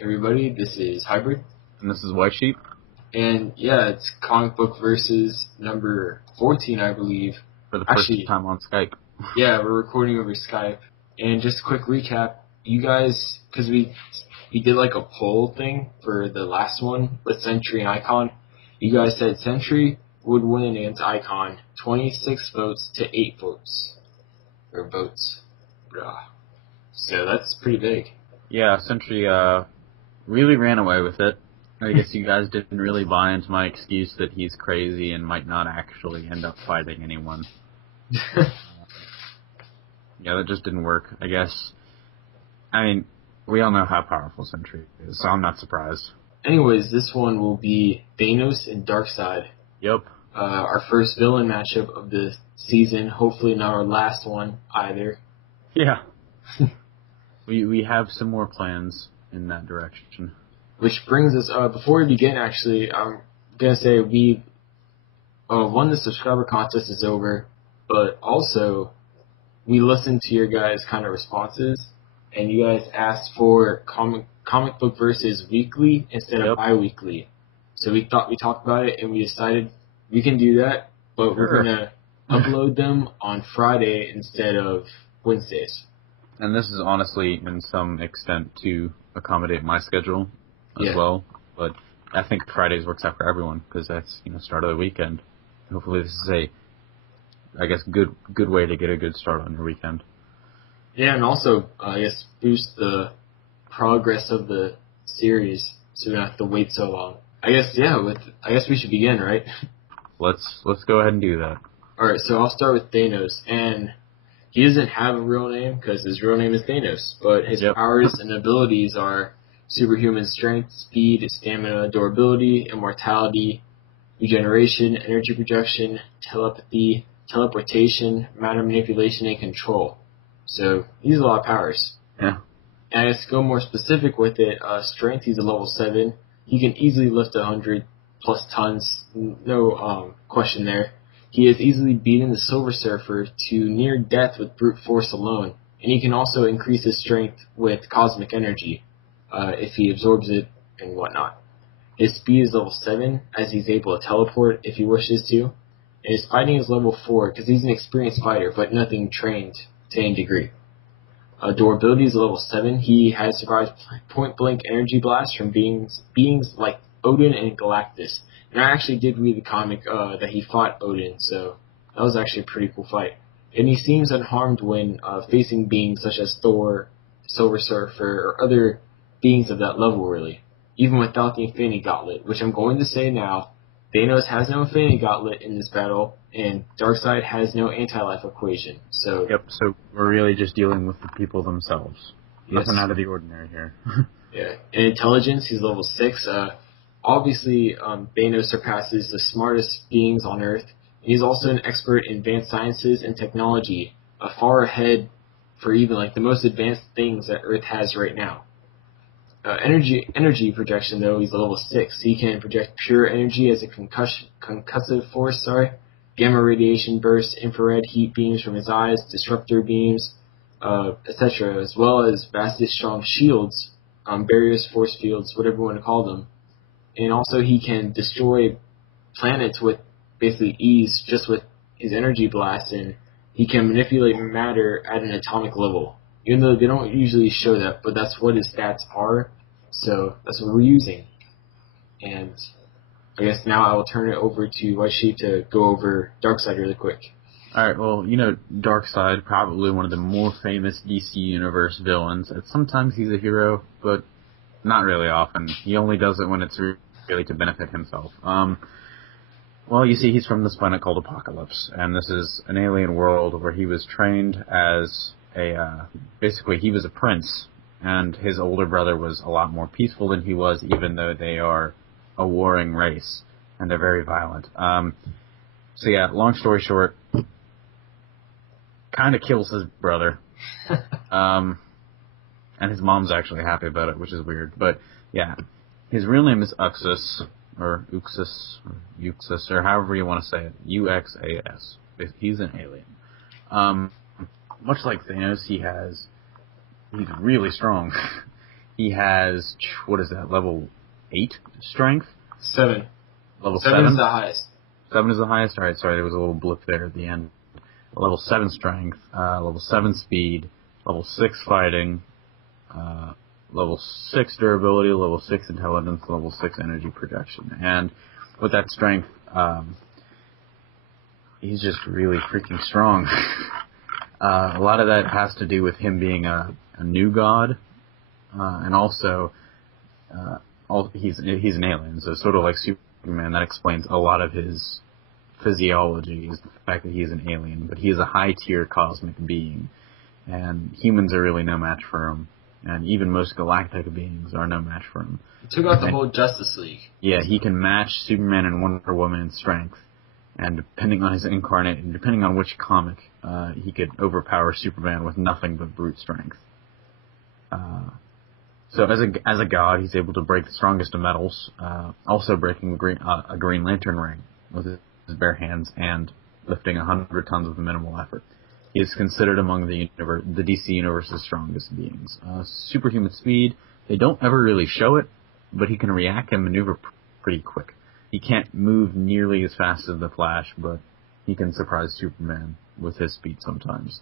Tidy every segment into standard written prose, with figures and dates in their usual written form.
everybody. This is Hybrid. And this is White Sheep. And yeah, it's Comic Book Versus number 14, I believe. For the first time on Skype. Yeah, we're recording over Skype. And just a quick recap, you guys, because we did like a poll thing for the last one with Sentry and Icon. You guys said Sentry would win against Icon, 26 votes to 8 votes. Or votes. So that's pretty big. Yeah, Sentry really ran away with it. I guess you guys didn't really buy into my excuse that he's crazy and might not actually end up fighting anyone. Yeah, that just didn't work, I guess. I mean, we all know how powerful Sentry is, so I'm not surprised. Anyways, this one will be Thanos and Darkseid. Yep. Our first villain matchup of the season. Hopefully not our last one either. Yeah. we have some more plans in that direction. Which brings us, before we begin, actually, I'm going to say we won the subscriber contest is over, but also we listened to your guys' kind of responses, and you guys asked for comic book versus weekly instead of bi-weekly. So we talked about it, and we decided we can do that, but we're going to upload them on Friday instead of Wednesdays. And this is honestly, in some extent, to accommodate my schedule as well. But I think Fridays works out for everyone because that's start of the weekend. Hopefully, this is good way to get a good start on your weekend. Yeah, and also boost the progress of the series so we don't have to wait so long. I guess we should begin, right? Let's go ahead and do that. All right, so I'll start with Thanos, and he doesn't have a real name because his real name is Thanos, but his powers and abilities are superhuman strength, speed, stamina, durability, immortality, regeneration, energy projection, telepathy, teleportation, matter manipulation, and control. So he has a lot of powers. Yeah. And to go more specific with it, strength, he's a level 7. He can easily lift 100 plus tons, no question there. He has easily beaten the Silver Surfer to near death with brute force alone, and he can also increase his strength with cosmic energy if he absorbs it and whatnot. His speed is level 7, as he's able to teleport if he wishes to, and his fighting is level 4 because he's an experienced fighter, but nothing trained to any degree. Durability is level 7. He has survived point-blank energy blasts from beings like Odin and Galactus. And I actually did read the comic that he fought Odin, so that was actually a pretty cool fight. And he seems unharmed when facing beings such as Thor, Silver Surfer, or other beings of that level, really. Even without the Infinity Gauntlet, which I'm going to say now, Thanos has no Infinity Gauntlet in this battle, and Darkseid has no anti-life equation. So so we're really just dealing with the people themselves. Nothing out of the ordinary here. Yeah. In intelligence, he's level 6. Obviously, Thanos surpasses the smartest beings on Earth. And he's also an expert in advanced sciences and technology, far ahead for even the most advanced things that Earth has right now. Energy projection, though, he's level 6. He can project pure energy as a concussive force, gamma radiation bursts, infrared heat beams from his eyes, disruptor beams, etc., as well as vastly strong shields, barriers, force fields, whatever you want to call them. And also he can destroy planets with basically ease just with his energy blast, and he can manipulate matter at an atomic level. Even though they don't usually show that, but that's what his stats are, so that's what we're using. And I guess now I will turn it over to White Sheep to go over Darkseid really quick. Alright, well, Darkseid, probably one of the more famous DC Universe villains. Sometimes he's a hero, but not really often. He only does it when it's really to benefit himself. Well, you see, he's from this planet called Apocalypse, and this is an alien world where he was trained as basically he was a prince, and his older brother was a lot more peaceful than he was, even though they are a warring race, and they're very violent. So yeah, long story short, kind of kills his brother. And his mom's actually happy about it, which is weird. But yeah, his real name is Uxas, or Uxas, or however you want to say it. Uxas. He's an alien. Much like Thanos, he's really strong. He has, what is that, level 8 strength? 7. Level 7 7? is the highest. 7 is the highest? Alright, sorry, there was a little blip there at the end. Level 7 strength, level 7 speed, level 6 fighting, level 6 durability, level 6 intelligence, level 6 energy projection. And with that strength, he's just really freaking strong. A lot of that has to do with him being a new god, and also he's an alien, so sort of like Superman. That explains a lot of his physiology, is the fact that he is an alien, but he is a high-tier cosmic being, and humans are really no match for him, and even most galactic beings are no match for him. He took out the whole Justice League. Yeah, he can match Superman and Wonder Woman in strength, and depending on his incarnate, and depending on which comic, he could overpower Superman with nothing but brute strength. So as a god, he's able to break the strongest of metals, also breaking a Green Lantern ring with his bare hands and lifting 100 tons with minimal effort. He is considered among the DC Universe's strongest beings. Superhuman speed, they don't ever really show it, but he can react and maneuver pretty quick. He can't move nearly as fast as the Flash, but he can surprise Superman with his speed sometimes.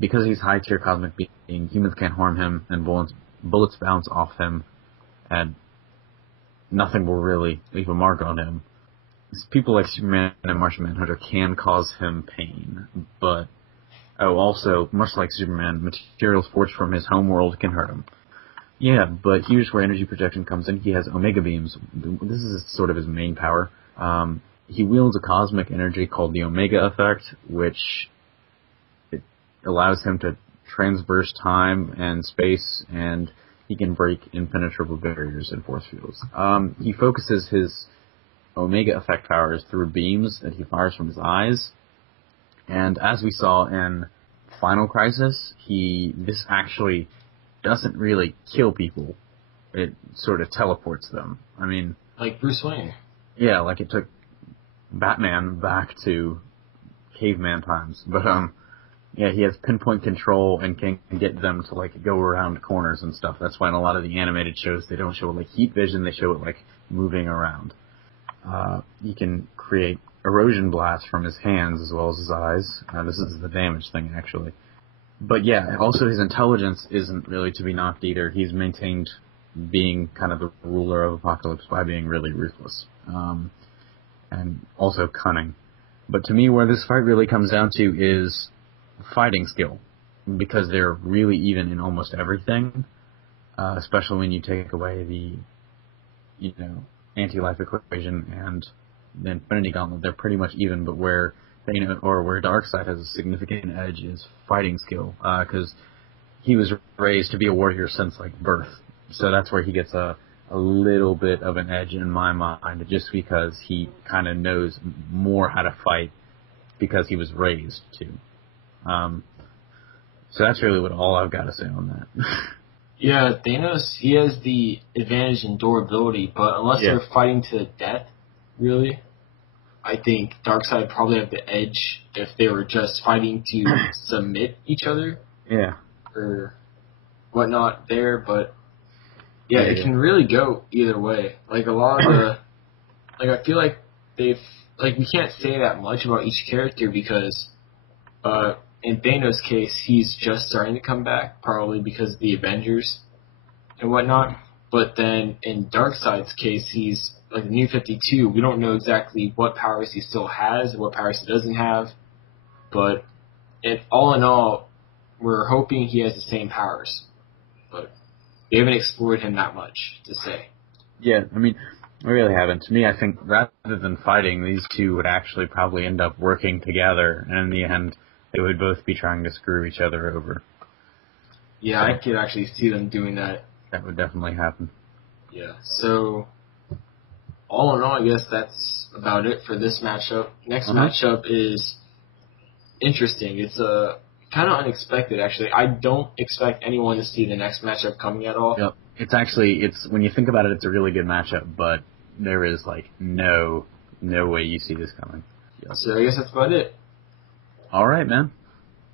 Because he's high-tier cosmic being, humans can't harm him, and bullets bounce off him, and nothing will really leave a mark on him. People like Superman and Martian Manhunter can cause him pain, but also, much like Superman, materials forged from his homeworld can hurt him. Yeah, but here's where energy projection comes in. He has Omega beams. This is sort of his main power. He wields a cosmic energy called the Omega effect, which it allows him to transverse time and space, and he can break impenetrable barriers and force fields. He focuses his Omega effect powers through beams that he fires from his eyes, and as we saw in Final Crisis, this actually doesn't really kill people. It sort of teleports them. I mean, like Bruce Wayne. Yeah, like it took Batman back to caveman times. But yeah, he has pinpoint control and can get them to like go around corners and stuff. That's why in a lot of the animated shows they don't show it like heat vision, they show it like moving around. He can create erosion blasts from his hands as well as his eyes. This is the damage thing, actually. But yeah, also his intelligence isn't really to be knocked either. He's maintained being kind of the ruler of Apocalypse by being really ruthless. And also cunning. But to me, where this fight really comes down to is fighting skill. Because they're really even in almost everything. Especially when you take away the, anti-life equation and the Infinity Gauntlet. They're pretty much even, but where where Darkseid has a significant edge is fighting skill, because he was raised to be a warrior since like birth, so that's where he gets a little bit of an edge in my mind, just because he kind of knows more how to fight because he was raised to. So that's really all I've got to say on that. Yeah, Thanos, he has the advantage in durability, but unless they're fighting to the death, really, I think Darkseid probably have the edge if they were just fighting to submit each other. Yeah. Or whatnot there, but it can really go either way. Like a lot of the, I feel like we can't say that much about each character because, in Thanos' case, he's just starting to come back, probably because of the Avengers and whatnot. But then in Darkseid's case, he's like the New 52. We don't know exactly what powers he still has, what powers he doesn't have. But all in all, we're hoping he has the same powers. But they haven't explored him that much to say. Yeah, I mean, we really haven't. To me, I think rather than fighting, these two would actually probably end up working together, and in the end, they would both be trying to screw each other over. Yeah, so I could actually see them doing that. That would definitely happen. Yeah, so all in all, I guess that's about it for this matchup. Next matchup is interesting. It's kind of unexpected, actually. I don't expect anyone to see the next matchup coming at all. Yep. It's when you think about it, it's a really good matchup, but there is like no way you see this coming. Yep. So I guess that's about it. All right, man.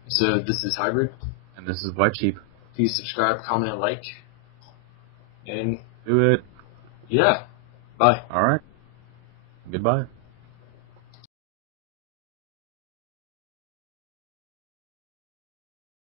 So this is Hybrid. And this is White Sheep. Please subscribe, comment, and like. And Do it. yeah, bye. All right. Goodbye.